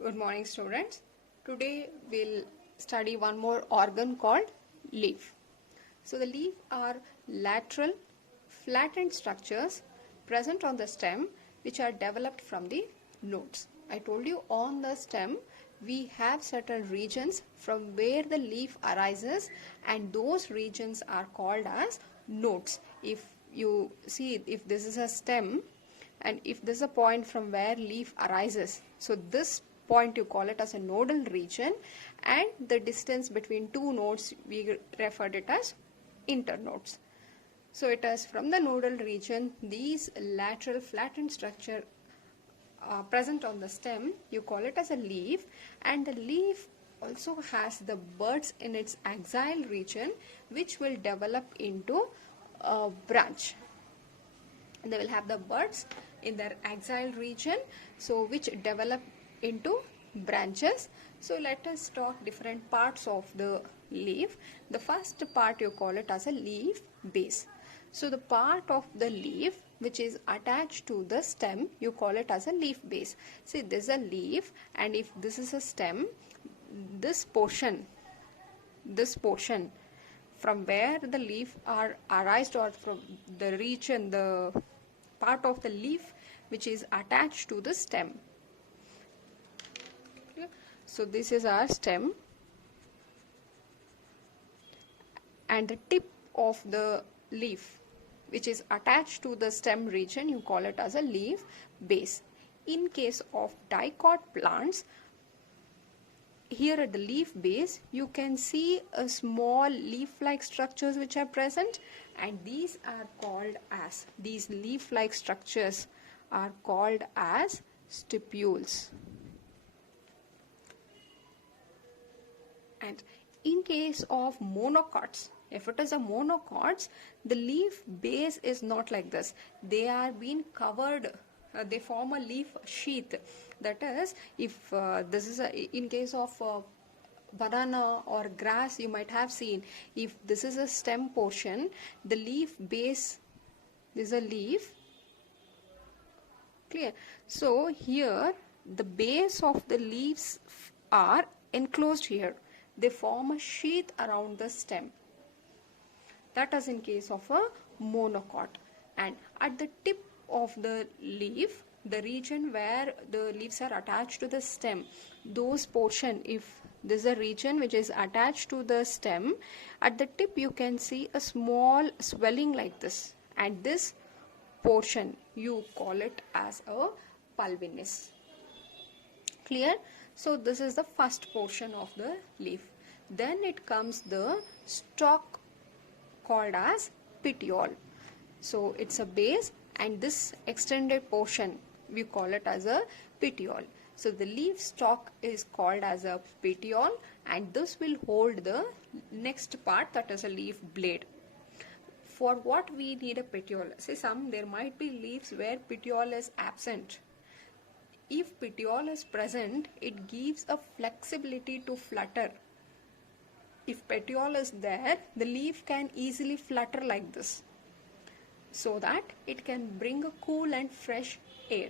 Good morning, students. Today we'll study one more organ called leaf. So the leaf are lateral, flattened structures present on the stem which are developed from the nodes. I told you on the stem we have certain regions from where the leaf arises, and those regions are called as nodes. If you see, if this is a stem and if this is a point from where leaf arises, so this point you call it as a nodal region, and the distance between two nodes we referred it as internodes. So it is from the nodal region, these lateral flattened structure present on the stem, you call it as a leaf, and the leaf also has the buds in its axial region which will develop into a branch. And they will have the buds in their axial region, so which develop into branches. So let us talk different parts of the leaf. The first part you call it as a leaf base. So the part of the leaf which is attached to the stem, you call it as a leaf base. See, this is a leaf, and if this is a stem, this portion from where the leaf are arised, or from the region, the part of the leaf which is attached to the stem. So this is our stem, and the tip of the leaf which is attached to the stem region, you call it as a leaf base. In case of dicot plants, here at the leaf base you can see a small leaf-like structures which are present, and these leaf-like structures are called as stipules. And in case of monocots, if it is a monocots, the leaf base is not like this. They are being covered, they form a leaf sheath. That is, if this is in case of banana or grass, you might have seen, if this is a stem portion, the leaf base is a leaf. Clear? So here the base of the leaves are enclosed here. They form a sheath around the stem. That is in case of a monocot. And at the tip of the leaf, the region where the leaves are attached to the stem, those portion, if this is a region which is attached to the stem, at the tip you can see a small swelling like this, and this portion you call it as a pulvinus. Clear? So this is the first portion of the leaf. Then it comes the stalk called as petiole. So it's a base, and this extended portion we call it as a petiole. So the leaf stalk is called as a petiole, and this will hold the next part, that is a leaf blade. For what we need a petiole? Say there might be leaves where petiole is absent. If petiole is present, it gives a flexibility to flutter. If petiole is there, the leaf can easily flutter like this, so that it can bring a cool and fresh air.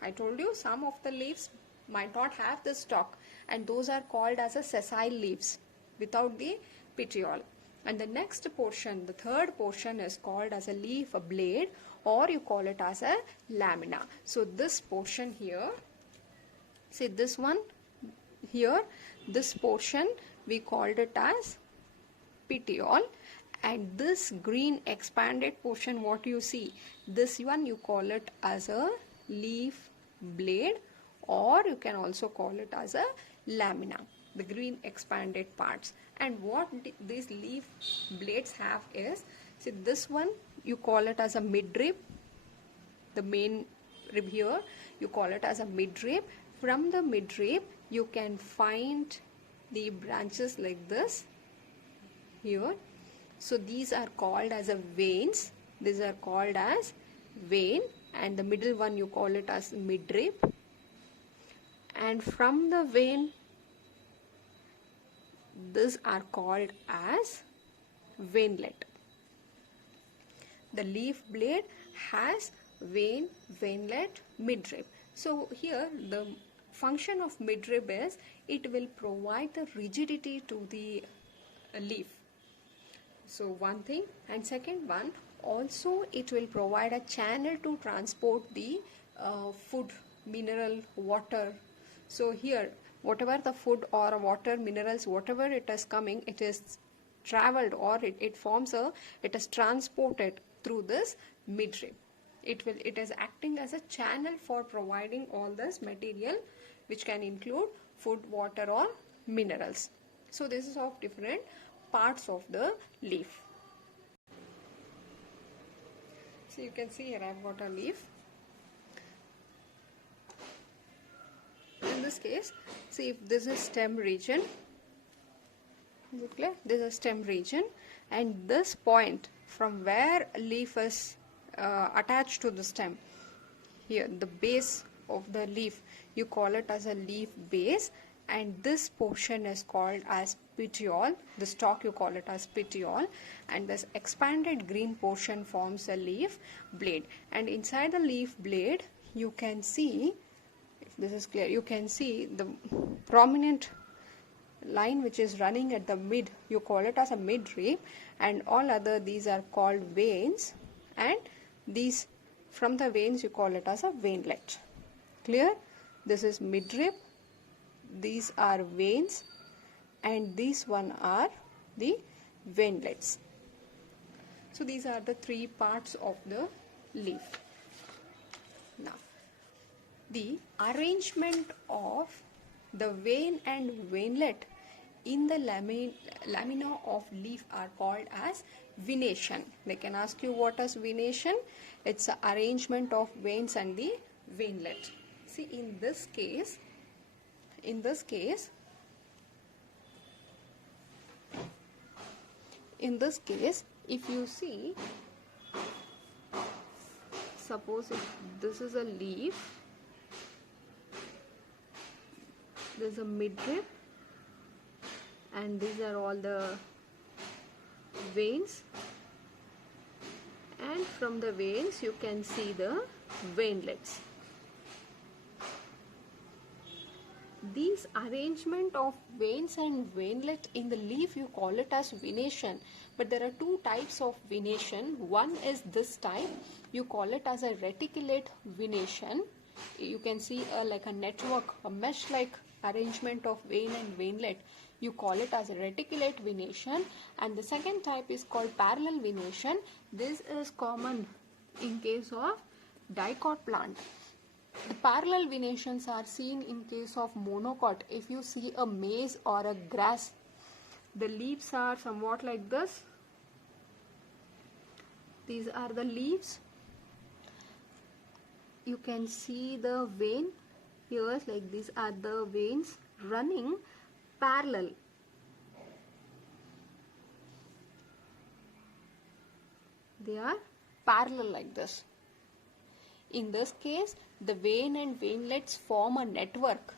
I told you some of the leaves might not have the stalk, and those are called as a sessile leaves without the petiole. And the next portion, the third portion, is called as a leaf blade, or you call it as a lamina. So this portion here, see this one here, this portion we called it as petiole, and this green expanded portion what you see, this one you call it as a leaf blade, or you can also call it as a lamina, the green expanded parts. And what these leaf blades have is, see this one you call it as a midrib, the main rib here you call it as a midrib. From the midrib you can find the branches like this here. So these are called as a veins. These are called as vein, and the middle one you call it as midrib. And from the vein, these are called as veinlet. The leaf blade has vein, veinlet, midrib. So here the function of midrib is it will provide the rigidity to the leaf. So one thing, and second one, also it will provide a channel to transport the food, mineral, water. So here whatever the food or water, minerals, whatever it is coming, it is traveled, or it is transported through this midrib. It is acting as a channel for providing all this material, which can include food, water, or minerals. So this is of different parts of the leaf. So you can see here I have got a leaf. In this case, see, if this is stem region, is it clear? This is stem region, and this point from where leaf is attached to the stem, here the base of the leaf, you call it as a leaf base, and this portion is called as petiole. The stalk, you call it as petiole, and this expanded green portion forms a leaf blade. And inside the leaf blade, you can see, if this is clear, you can see the prominent line which is running at the mid, you call it as a midrib, and all other, these are called veins, and these, from the veins, you call it as a veinlet. Clear? This is midrib, these are veins, and these one are the veinlets. So these are the three parts of the leaf. Now, the arrangement of the vein and veinlet in the lamina of leaf are called as venation. They can ask you what is venation. It's the arrangement of veins and the veinlet. See, in this case, if you see, suppose if this is a leaf, there's a midrib, and these are all the veins, and from the veins you can see the veinlets. These arrangement of veins and veinlet in the leaf, you call it as venation, but there are two types of venation. One is this type, you call it as a reticulate venation. You can see like a network, a mesh like arrangement of vein and veinlet, you call it as a reticulate venation. And the second type is called parallel venation. This is common in case of dicot plant. The parallel venations are seen in case of monocot. If you see a maize or a grass, the leaves are somewhat like this. These are the leaves. You can see the vein here, like these are the veins running parallel. They are parallel like this. In this case, the vein and veinlets form a network,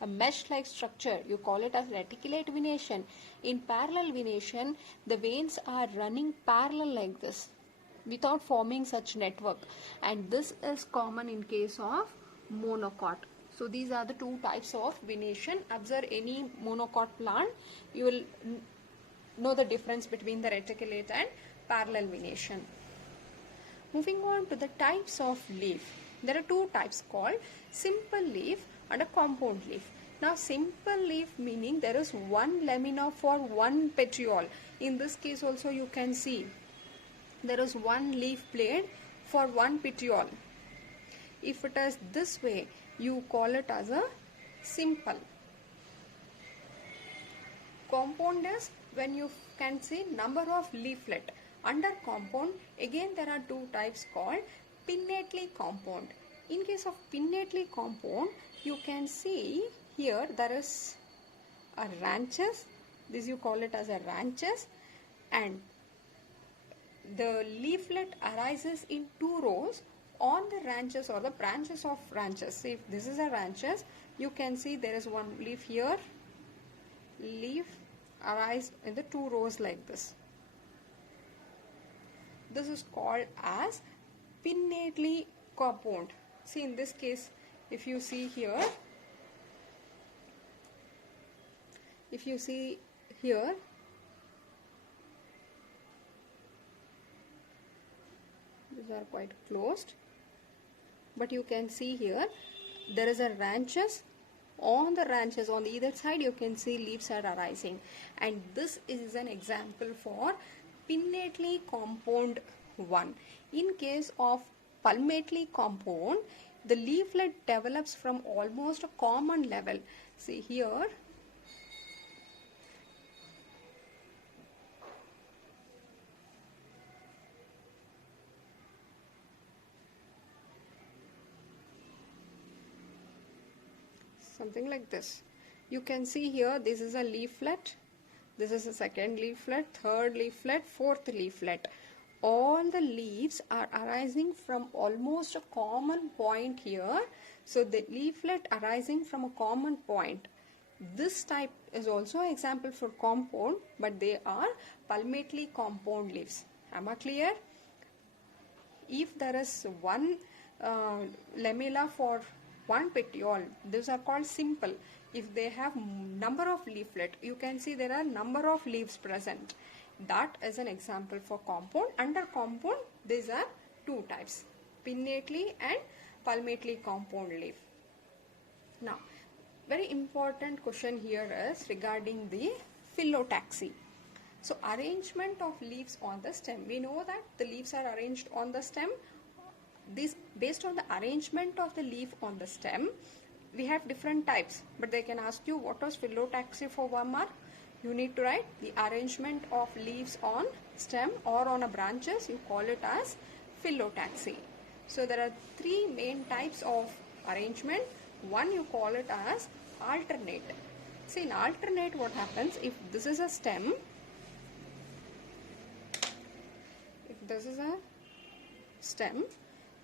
a mesh-like structure. You call it as reticulate venation. In parallel venation, the veins are running parallel like this without forming such network, and this is common in case of monocot. So these are the two types of venation. Observe any monocot plant, you will know the difference between the reticulate and parallel venation. Moving on to the types of leaf. There are two types called simple leaf and a compound leaf. Now simple leaf meaning there is one lamina for one petiole. In this case also you can see there is one leaf blade for one petiole. If it is this way, you call it as a simple. Compound is when you can see number of leaflet. Under compound, again there are two types called pinnately compound. In case of pinnately compound, you can see here there is a ranches. This you call it as a ranches, and the leaflet arises in two rows on the ranches or the branches of ranches. See, if this is a ranches, you can see there is one leaf here. Leaf arise in the two rows like this. This is called as pinnately compound. See, in this case, if you see here, If you see here, these are quite closed, but you can see here there is a branches. On the branches on the either side you can see leaves are arising, and this is an example for pinnately compound one. In case of palmately compound, the leaflet develops from almost a common level. See here, something like this. You can see here, this is a leaflet, this is a second leaflet, third leaflet, fourth leaflet. All the leaves are arising from almost a common point here. So the leaflet arising from a common point. This type is also an example for compound, but they are palmately compound leaves. Am I clear? If there is one lamella for one petiole, these are called simple. If they have number of leaflet, you can see there are number of leaves present. That is an example for compound. Under compound, these are two types, pinnately and palmately compound leaf. Now, very important question here is regarding the phyllotaxy. So, arrangement of leaves on the stem. We know that the leaves are arranged on the stem. This based on the arrangement of the leaf on the stem, we have different types, but they can ask you what was phyllotaxy for 1 mark. You need to write the arrangement of leaves on stem or on a branches. You call it as phyllotaxy. So there are three main types of arrangement. One, you call it as alternate. See, in alternate, what happens if this is a stem? If this is a stem,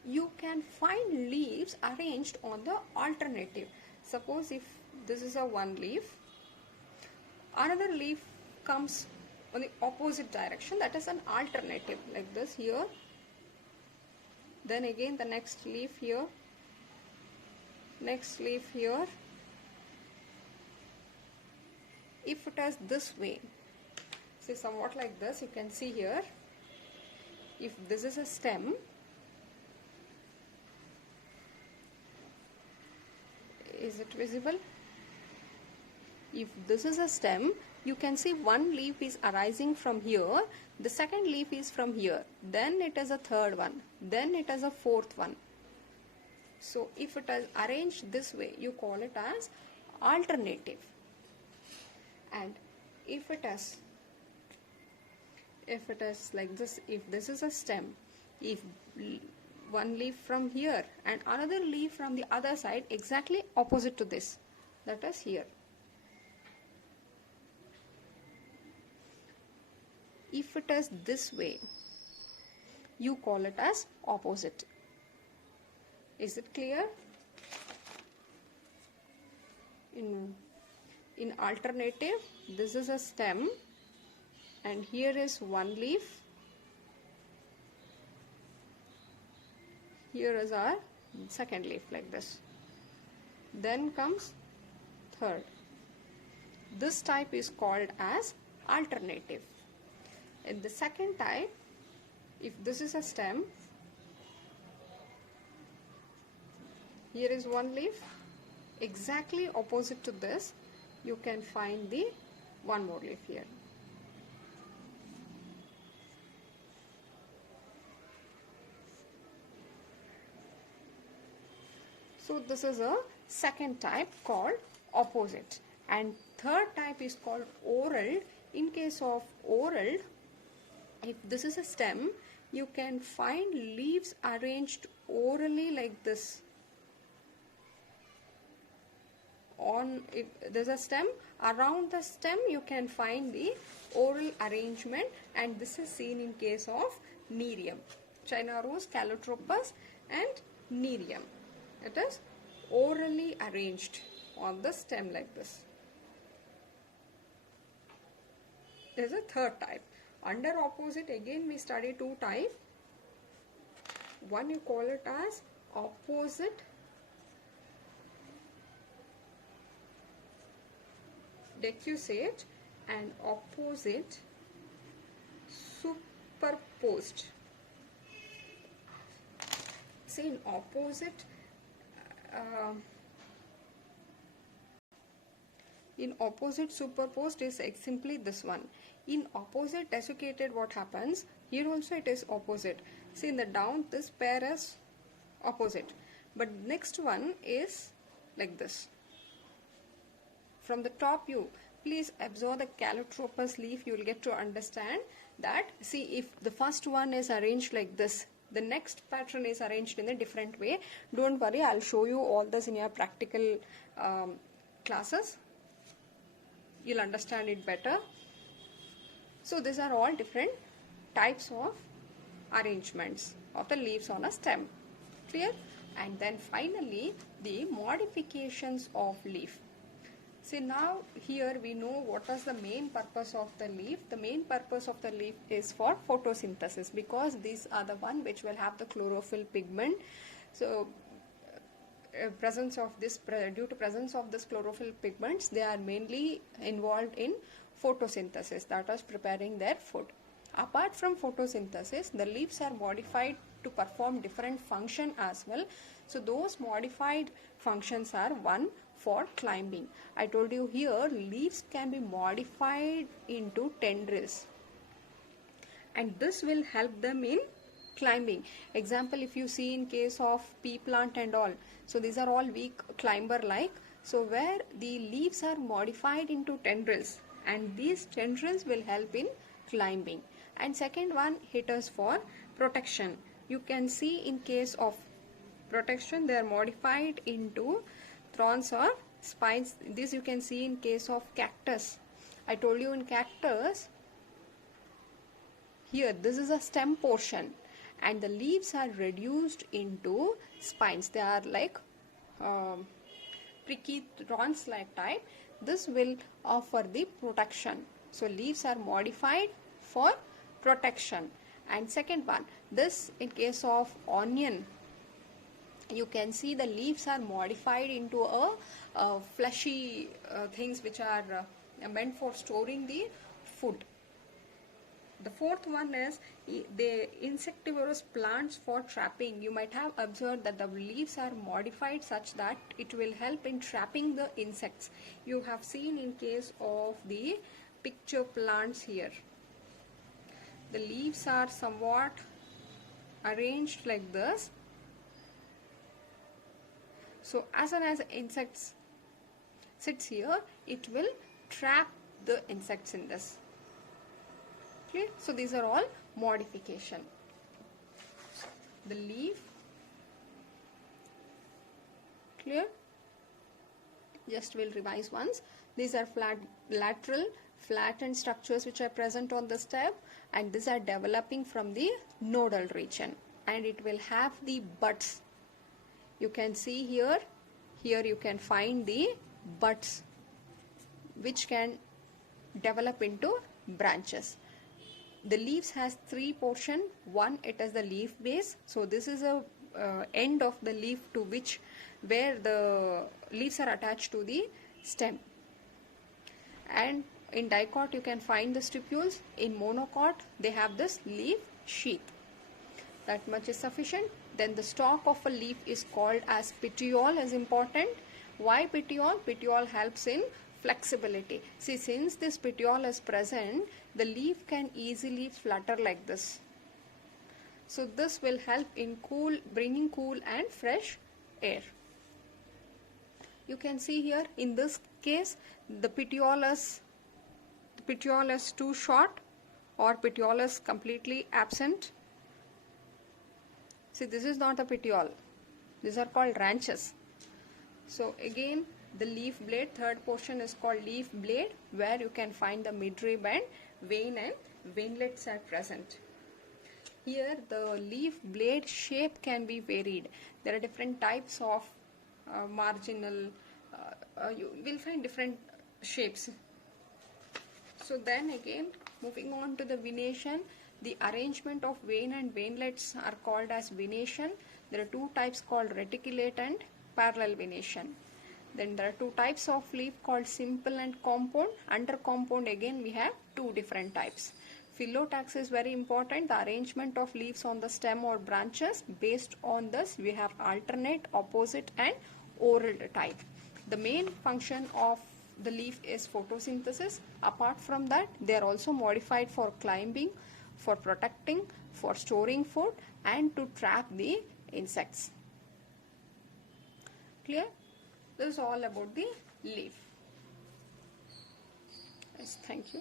you can find leaves arranged on the alternative. Suppose if this is a one leaf, another leaf comes on the opposite direction, that is an alternative, like this here. Then again the next leaf here, next leaf here. If it is this way, see somewhat like this, you can see here, if this is a stem, is it visible? If this is a stem, you can see one leaf is arising from here, the second leaf is from here, then it is a third one, then it is a fourth one. So if it is arranged this way, you call it as alternative. And if it is like this, if this is a stem, if one leaf from here and another leaf from the other side exactly opposite to this, that is here. If it is this way, you call it as opposite. Is it clear? In alternative, this is a stem and here is one leaf. Here is our second leaf like this. Then comes third. This type is called as alternative. In the second type, if this is a stem, here is one leaf, exactly opposite to this, you can find the one more leaf here. So this is a second type called opposite, and third type is called oral. In case of oral, if this is a stem, you can find leaves arranged orally like this. If there's a stem, around the stem you can find the oral arrangement, and this is seen in case of Nerium, China rose, Calotropis and Nerium. It is orally arranged on the stem like this. There is a third type. Under opposite, again we study two types. One you call it as opposite decussate and opposite superposed. See, in opposite superposed is simply this one. In opposite desiccated, what happens? Here also it is opposite. See, in the down, this pair is opposite, but next one is like this. From the top view, please observe the Calotropis leaf. You will get to understand that. See, if the first one is arranged like this, the next pattern is arranged in a different way. Don't worry, I'll show you all this in your practical classes. You'll understand it better. So these are all different types of arrangements of the leaves on a stem. Clear? And then finally, the modifications of leaf. See, now here we know what is the main purpose of the leaf. The main purpose of the leaf is for photosynthesis, because these are the one which will have the chlorophyll pigment. So presence of this, due to presence of this chlorophyll pigments, they are mainly involved in photosynthesis, that is preparing their food. Apart from photosynthesis, the leaves are modified to perform different function as well. So those modified functions are: one, for climbing. I told you here leaves can be modified into tendrils, and this will help them in climbing. Example, if you see in case of pea plant and all, so these are all weak climber like, so where the leaves are modified into tendrils, and these tendrils will help in climbing. And second one, it is for protection. You can see in case of protection, they are modified into thorns or spines. This you can see in case of cactus. I told you in cactus, here this is a stem portion and the leaves are reduced into spines. They are like pricky thorns like type. This will offer the protection. So leaves are modified for protection. And second one, this in case of onion, you can see the leaves are modified into a fleshy things which are meant for storing the food. The fourth one is the insectivorous plants for trapping. You might have observed that the leaves are modified such that it will help in trapping the insects. You have seen in case of the picture plants here. The leaves are somewhat arranged like this. So as soon as insects sits here, it will trap the insects in this. Okay, so these are all modification. The leaf, clear? Just we'll revise once. These are lateral, flattened structures which are present on the stem, and these are developing from the nodal region, and it will have the buds. You can see here you can find the buds which can develop into branches. The leaves has three portion. One, it is the leaf base. So this is a end of the leaf to which where the leaves are attached to the stem. And in dicot you can find the stipules. In monocot they have this leaf sheath. That much is sufficient. Then the stalk of a leaf is called as petiole is important. Why petiole? Petiole helps in flexibility. See, since this petiole is present, the leaf can easily flutter like this. So this will help in bringing cool and fresh air. You can see here in this case the petiole is too short or petiole is completely absent. See, this is not a petiole. These are called branches. So again, the leaf blade, third portion is called leaf blade, where you can find the midrib and vein and veinlets are present. Here the leaf blade shape can be varied. There are different types of marginal, you will find different shapes. So then again, moving on to the venation, the arrangement of vein and veinlets are called as venation. There are two types called reticulate and parallel venation. Then there are two types of leaf called simple and compound. Under compound again we have two different types. Phyllotaxy is very important, the arrangement of leaves on the stem or branches. Based on this we have alternate, opposite and whorled type. The main function of the leaf is photosynthesis. Apart from that, they are also modified for climbing, for protecting, for storing food and to trap the insects. Clear? This is all about the leaf. Yes, thank you.